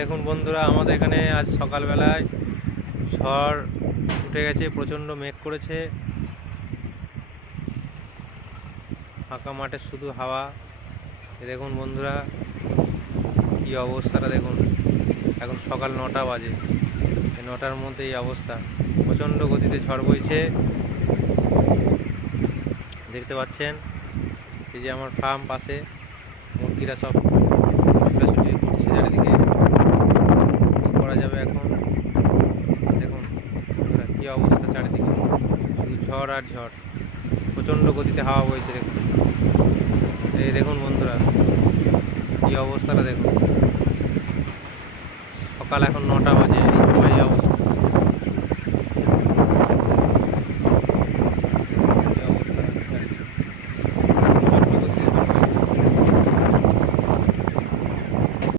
দেখুন বন্ধুরা, আমাদের এখানে আজ সকালবেলায় ঝড় উঠে গেছে, প্রচণ্ড মেঘ করেছে, ফাঁকা মাঠে শুধু হাওয়া। দেখুন বন্ধুরা, কি অবস্থাটা দেখুন। এখন সকাল 9টা বাজে, এই 9টার মধ্যে এই অবস্থা। প্রচণ্ড গতিতে ঝড় বইছে, দেখতে পাচ্ছেন। এই যে আমার ফার্ম পাশে, মুরগিরা সব ছুটাছুটি করছে চারিদিকে। কী করা যাবে এখন? দেখুন বন্ধুরা, কী অবস্থা চারিদিকে, শুধু ঝড় আর ঝড়। প্রচণ্ড গতিতে হাওয়া বইছে দেখুন। এই দেখুন বন্ধুরা, কী অবস্থাটা দেখুন। সকাল এখন 9টা বাজে।